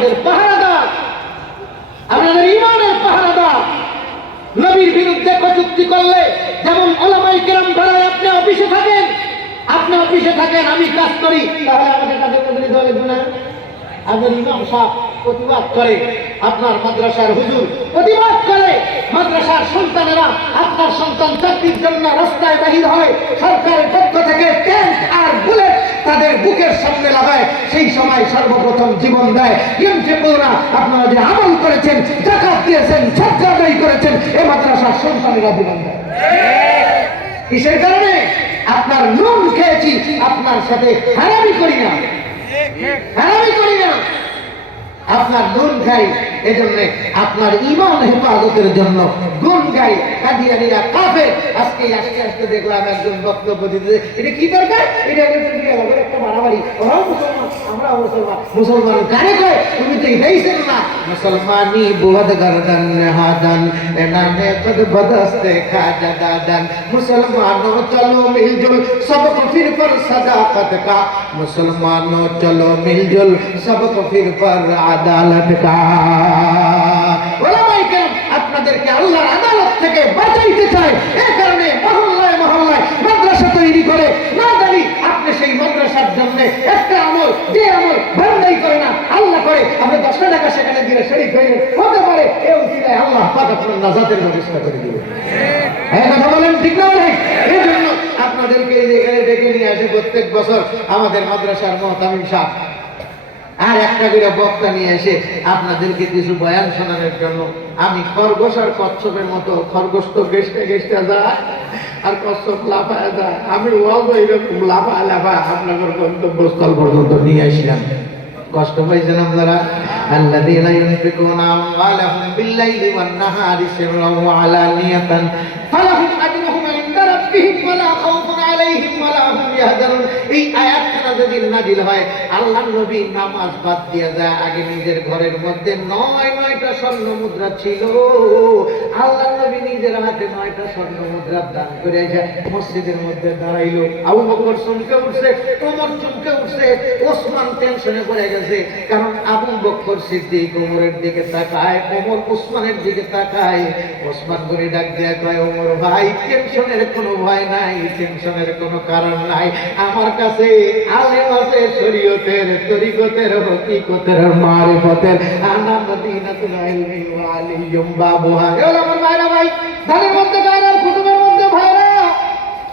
আপনাদের পাহারাদার আপনাদের ইমানের পাহারাদার। নবীর বিরুদ্ধে কচুক্তি করলে যেমন ওলামাই কেরাম ধরায় আপনি অফিসে থাকেন, আপনি অফিসে থাকেন, আমি কাজ করি, তাহলে নিতে হবে না? আপনার ইমাম সাহেব প্রতিবাদ করে, আপনার মাদ্রাসার হুজুর প্রতিবাদ করে, মাদ্রাসার সন্তানেরা আপনার সন্তান চাকরির জন্য রাস্তায় বাহির হয়, সরকারের পক্ষ থেকে ট্যাঙ্ক আর বুলেট তাদের বুকের সামনে লাগায়, সেই সময় সর্বপ্রথম জীবন দেয়। ইমফিকুরা আপনারা যে আমল করেছেন, জাকাত দিয়েছেন ছাত্রাদায়ী করেছেন, এ মাদ্রাসার সন্তানেরা জীবন দেয়। কিসের কারণে? আপনার নুন খেয়েছি, আপনার সাথে হারামি করি না। হারামি করি না। আপনার গুণ গাই, এজন্য আপনার ইমান হেফাজতের জন্য গুণ গাই কাদিয়ানিরা কাফে আজকে আস্তে আস্তে দেখলাম একজন বক্তব্য দিতে এটা কি দরকার? এটা একটা মারামারি। ওরাও মুসলমান আমরা মুসলমান। মুসলমান কারে কয়, তুমি তো এটাই না। মুসলমানি বুহদ গর্দন হাদন এনানে কদ বদস্তে খাজা দাদন। মুসলমানো চলো মিলজুল, সবক ফির পর সদাকত কা। মুসলমানো চলো মিলজুল, সবক ফির পর আদ আদালত আপনাদেরকে আল্লাহর আদালত থেকে বাঁচাইতে চায়। এই কারণে মহল্লায় মহল্লায় মাদ্রাসা তৈরি করে হয়ে এ ঠিক না এই জন্য আপনাদেরকে এখানে ডেকে নিয়ে আসে প্রত্যেক বছর আমাদের মাদ্রাসার মহতামিম সাহ আর একটা করে বক্তা নিয়ে এসে আপনাদেরকে কিছু বয়ান শোনানোর জন্য আমি খরগোশ আর কচ্ছপের মতো খরগোশ তো গেস্টে গেস্টে যায় আর কচ্ছপ লাফায় যায় আমি ওয়াজ এরকম লাফায় লাফায় আপনাদের গন্তব্যস্থল পর্যন্ত নিয়ে আসলাম কষ্ট পাইছেন আপনারা الذين ينفقون أموالهم بالليل والنهار سرا وعلانية فلهم এই যদি নাজিল হয় আল্লাহ নবী নামাজ বাদ যায়। আগে নিজের ঘরের মধ্যে নয়, নয়টা স্বর্ণ মুদ্রা ছিল। আল্লাহ নবী নিজের হাতে নয়টা স্বর্ণ মুদ্রা দান করে যায়। মসজিদের মধ্যে দাঁড়াইল। আবু বকর চমকে উঠছে কোমর চমকে উঠছে, ওসমান টেনশনে পড়ে গেছে। কারণ আবু বকর সিদ্ধি কোমরের দিকে তাকায় কোমর ওসমানের দিকে তাকায়। ওসমান করে ডাক দেয়া কয়, ওমর ভাই, টেনশনের কোনো ভয় নাই, টেনশনের কোনো কারণ নাই। আমার কাছে শরীয়তের আনা মদিনাতুল ওয়া ভাইরা ভাই মধ্যে কুতুবের মধ্যে ভাইরা,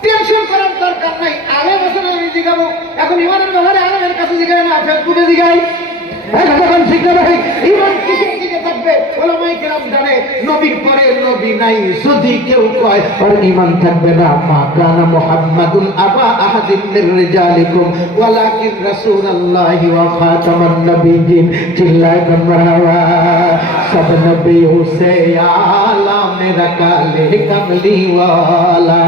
টেনশন করার দরকার নাই। আমি জিগাবো। এখন ইমানের ব্যাপারে আলেমের কাছে জিগাই না, ফেসবুকে জিগাই। ভাই। ইমান থাকবে ওলামাই কেরাম জানে, নবীর পরে নবী নাই। যদি কেউ কয় আর ঈমান থাকবে না, মা কানা মুহাম্মাদুন আবা আহাদিন রিজালিকুম, ওয়ালাকিন রাসূলুল্লাহি ওয়া খাতামান নবিয়্যিন, চিল্লায় গমরা সব নবিয়্যু সে আলা কালে কমলি ওয়ালা।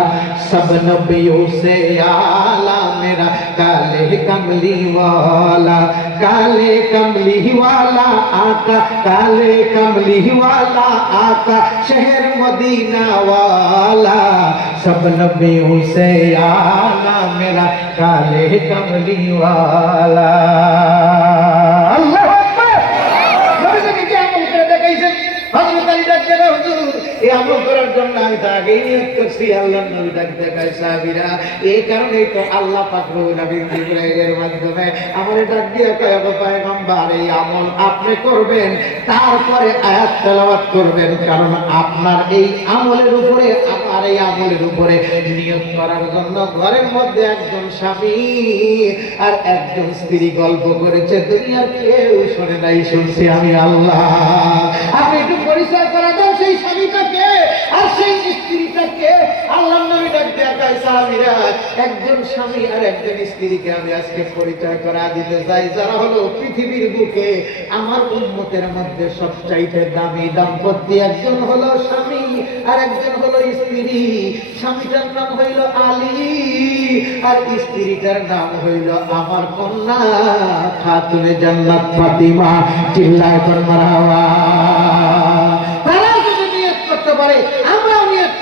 সব নবিয়্যু সে আলা मेरा, काले कमली वाला, काले कमली वाला आका, काले कमली वाला आका, शहर मदीना वाला, सब नबियों से आला मेरा, काले कमली वाला। করছি আল্লাহ নবী সাহাবীরা। এই তো আল্লাহ মাধ্যমে আমারে দিয়ে কয় গো পয়গম্বর, এই আমল আপনি করবেন, তারপরে আয়াত করবেন। কারণ আপনার এই আমলের উপরে, আমার এই আমলের উপরে নিয়ত করার জন্য ঘরের মধ্যে একজন স্বামী আর একজন স্ত্রী গল্প করেছে। দুনিয়ার কেউ শোনে নাই, শুনছি আমি আল্লাহ। আপনি একটু পরিচয় করা দেন সেই স্বামীটাকে আর সেই আমার উন্মতের মধ্যে সবচাইতে দামি দাম্পত্য। একজন হলো স্বামী আর একজন হলো স্ত্রী। স্বামীটার নাম হইল আলী আর স্ত্রীটার নাম হইল আমার কন্যা খাতুনে জান্নাত ফাতিমা। চিল্লায় করতে পারে। নিয়ত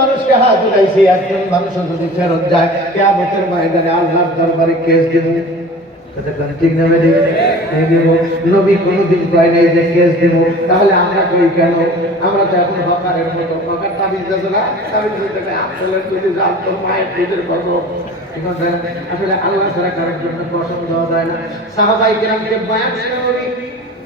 মানুষকে হাত উঠাইছি যায়, কেয়ামতের ঠিক না বেদি এই দেব নবী কোনদিন কয় যে কেস দেব। তাহলে আমরা কই কেন? আমরা তো এখন হকারের মতো। হকার তাবিজ দিতে আসলে আল্লাহ ছাড়া কারোর জন্য পছন্দ দেওয়া না। সাহাবাই কেরামকে বয়ান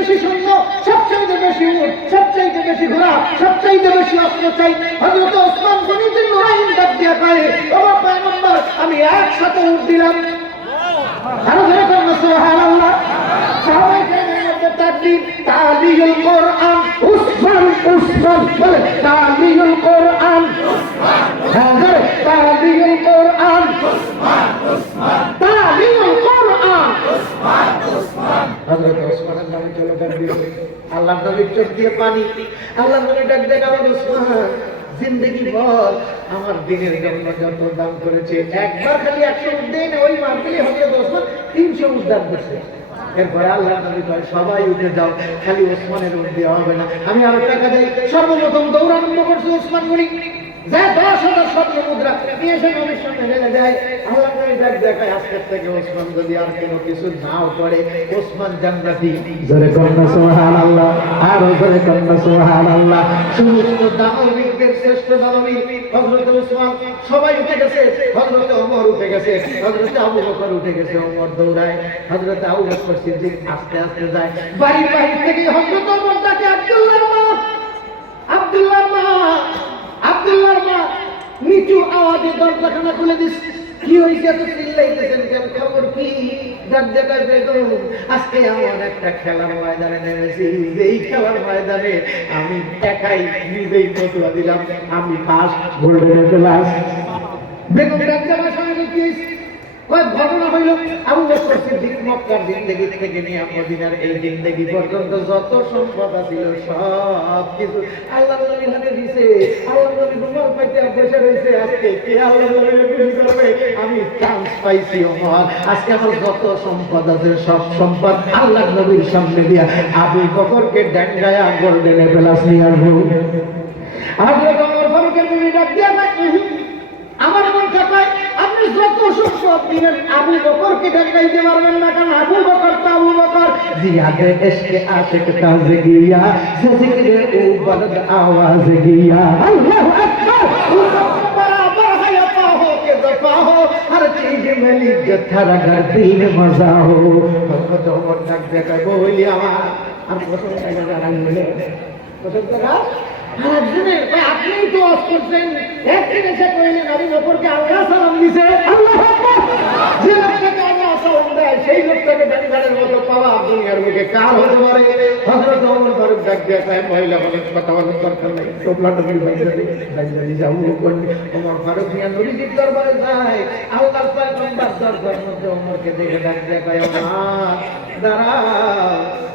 বেশি সৈন্য সবচাইতে বেশি উট, সবচাইতে বেশি ঘোড়া, সবচাইতে বেশি অস্ত্র চাই। হযরত ওসমান গনি যে নুরাইন ডাক দিয়ে কয়, ও পয়গম্বর, আমি একসাথে উট দিলাম। আরও কোরআন, উসমান উসমান বলে তালিউল কোরআন ডাক দিয়ে নবীর চোখ দিয়ে পানি। নবী ডাক দেয় আমার ওসমান জিন্দগি ভর আমার দিনের জন্য যত দান করেছে, একবার খালি একশো উদ্দেন ওই ওসমান তিনশো করছে। এরপরে আল্লাহ নবী কয় সবাই উঠে যাও, খালি ওসমানের উঠ দেওয়া হবে না। আমি আরও টাকা দেই, সর্বপ্রথম দৌড়ানন্দ করছে ওসমান গনি। যা দশ হাজার স্বর্ণ মুদ্রা নিয়ে এসে নবীর সামনে ঢেলে দেয় আল্লাহ নবী ডাক দেখায় আজকের থেকে ওসমান যদি আর কোনো কিছু নাও করে ওসমান জান্নাতি। জোরে কন্যা সুবহানাল্লাহ। আর জোরে কন্যা সুবহানাল্লাহ। সমস্ত দানবীরদের শ্রেষ্ঠ দানবীর হযরত ওসমান সবাই উঠে গেছে হযরত ওমর উঠে গেছে হযরত আবু বকর উঠে গেছে ওমর দৌড়ায় হযরত আবু বকর সিদ্দিক আস্তে আস্তে যায়। বাড়ির বাহির থেকে হযরত ওমর ডাকে আব্দুল্লাহর মা আব্দুল্লাহর মা আব্দুল্লাহর মা নিচু আওয়াজে দরজাখানা খুলে দিস। কি হয়েছে এত চিল্লাইতেছেন কেন? খবর কি? আজকে খেলার খেলার আমি একাই নিজেই দিলাম। আমি ফার্স্ট গোল্ডেন ক্লাস। বেগম কি কয় ঘটনা হইল, আবু বকর সিদ্দিক মক্কার জিন্দেগি থেকে মদিনার এই জিন্দেগি পর্যন্ত যত সম্পদ ছিল সব কিছু। আল্লাহ হাতে দিছে, আল্লাহ নবী পাইতে আর আজকে। কে আল্লাহ করবে? আমি চান্স পাইছি, ওমর। আজকে আমার যত সম্পদ আছে, সব সম্পদ আল্লাহ নবীর সামনে দিয়া। আবু বকরকে ডাঙ্গায়া গোল্ডেনে প্লাস নিয়ে আসব। ফারুকের নবী ডাক দিয়া আমার মন আপনি যত সম্পদ দিবেন আবু বকরকে ডাকাইতে পারবেন না কারণ আবু বকর তো আবু বকর জিয়াদে এসকে আশিক তাজ গিয়া সে জিক্রে ও বলদ আওয়াজ গিয়া আল্লাহু আকবার बराबर है अपा हो के दफा हो हर चीज में लिज्जत थारा घर दिल में मजा हो হযরত ওমর ডাক দেখা বলি আমার আর পছন্দ করে জানান বলে পছন্দ করা কয়, আপনিই তো ওয়াজ করছেন। একদিন এসে কইলেন আবু বকরকে আল্লাহ সালাম দিছে। আল্লাহু যে লোকটাকে আল্লাহ সালাম দেয় সেই লোকটাকে দাঁড়িয়ে মতো পাওয়া দুনিয়ার মুখে কার হতে পারে? হযরত ওমর ফারুক ডাক দিয়ে কয়, মহিলা বলেন কথা বলার দরকার নেই। টোপলা টুপি বাইরে দিই যাব করবে ওমর ফারুক মিয়া নবীজির দরবারে যায়। আল্লাহর পয়গম্বর দরবার মধ্যে ওমরকে দেখে ডাক দিয়ে কয় ওমর দাঁড়াও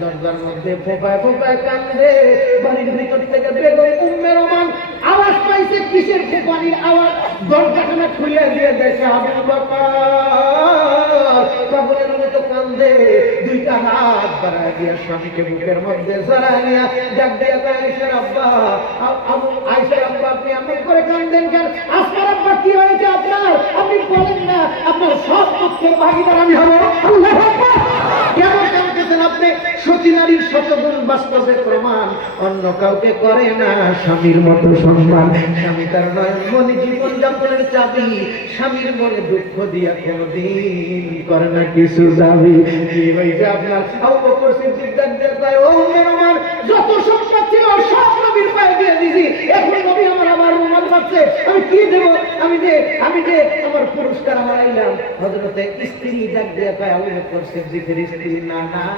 দরজার মধ্যে ফোপায় বাড়ির আওয়াজ পাইছে কিসের ফোপানির আওয়াজ দরজাখানা খুলে দিয়ে দেখে আবু বকর পাগলের মতো কান্দে। দুইটা হাত বাড়ায় দিয়া স্বামীকে বুকের মধ্যে সারা নিয়া ডাক দিয়া তা আইসার আব্বা, আ- আবু, আয়েশার আব্বা, আপনি এমন করে কান্দেন কেন? আসমার আব্বা কি হয়েছে আপনার? আপনি বলেন না, আপনার সব দুঃখের ভাগিদার আমি হব। আল্লাহু কেমন আপনি, সতী নারীর শতগুণ বাস্তবে প্রমাণ। অন্য কাউকে করে না, স্বামীর মতো সম্মান। স্বামী তার নয়, মনে জীবন যাপনের চাবি। স্বামীর মনে দুঃখ দিয়া কোনদিন করে না কিছু ও মেহমান যত সম্পদ ছিল, সব নবীর পায়ে দিয়ে দিছি। এখন নবী আমার আমার রুমাল পাচ্ছে আমি কি আমি যে আমি যে আমার পুরস্কার হজরতে স্ত্রী ডাক দিয়ে সিদ্দিকের স্ত্রী, না না।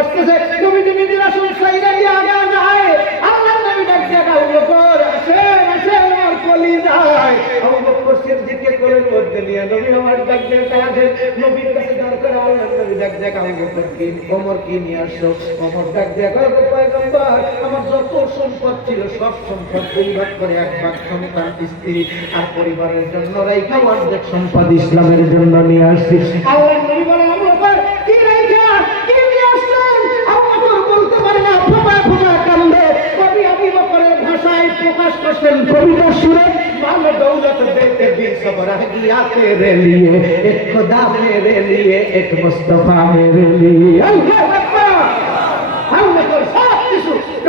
আসতেছে। দিয়ে আগে নবী ডাক আমার কলি যায়। আবু বকর মধ্যে নিয়ে নবী আমার ডাক নবীর কাছে দরকার নবী ডাক কি ওমর কি নিয়ে আসছো ওমর ডাক পয়গম্বর, আমার যত সম্পদ ছিল, সব সম্পদ দুই ভাগ করে এক ভাগ সন্তান স্ত্রী আর পরিবারের জন্য রাইখা অর্ধেক সম্পদ ইসলামের জন্য নিয়ে আসছি। আল্লাহ নবী বলে প্রকাশ করছেন কবিতা সুরে মাল দৌলত দেতে দিল সব রাহ গিয়া তেরে লিয়ে এক খোদা মেরে লিয়ে এক মুস্তাফা মেরে লিয়ে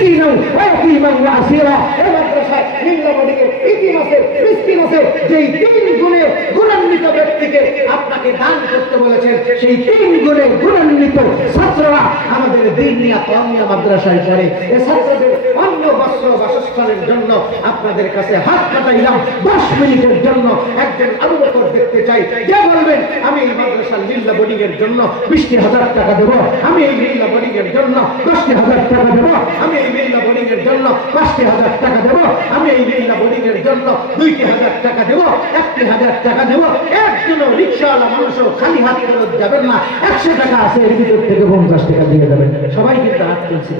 ওয়া আসীরা তিন গুণে গুণান্বিত ব্যক্তিকে আপনাকে দান করতে বলেছেন, সেই তিন গুণে গুণান্বিত ছাত্ররা আমাদের মাদ্রাসায় পড়ে। এ ছাত্রদের অন্য বস্ত্র বাসস্থানের জন্য আপনাদের কাছে হাত কাটাইলাম দশ মিনিটের জন্য একজন আবু বকর দেখতে চাই। কে বলবেন? আমি এই মাদ্রাসার লিল্লা বোর্ডিং এর জন্য বিশটি হাজার টাকা দেবো। আমি এই লিল্লা বোর্ডিং এর জন্য দশটি হাজার টাকা দেবো। আমি এই লিল্লা বোর্ডিং এর জন্য পাঁচটি হাজার টাকা দেবো। আমি এই লিল্লা বোর্ডিং এর জন্য দুইটি হাজার টাকা দেবো। একটি হাজার টাকা দেবো। একজনও রিক্সাওয়ালা মানুষও খালি হাত ফেরত যাবেন না। একশো টাকা আছে, এর ভিতর থেকে পঞ্চাশ টাকা দিয়ে যাবেন সবাই কিন্তু হাত তুলছে।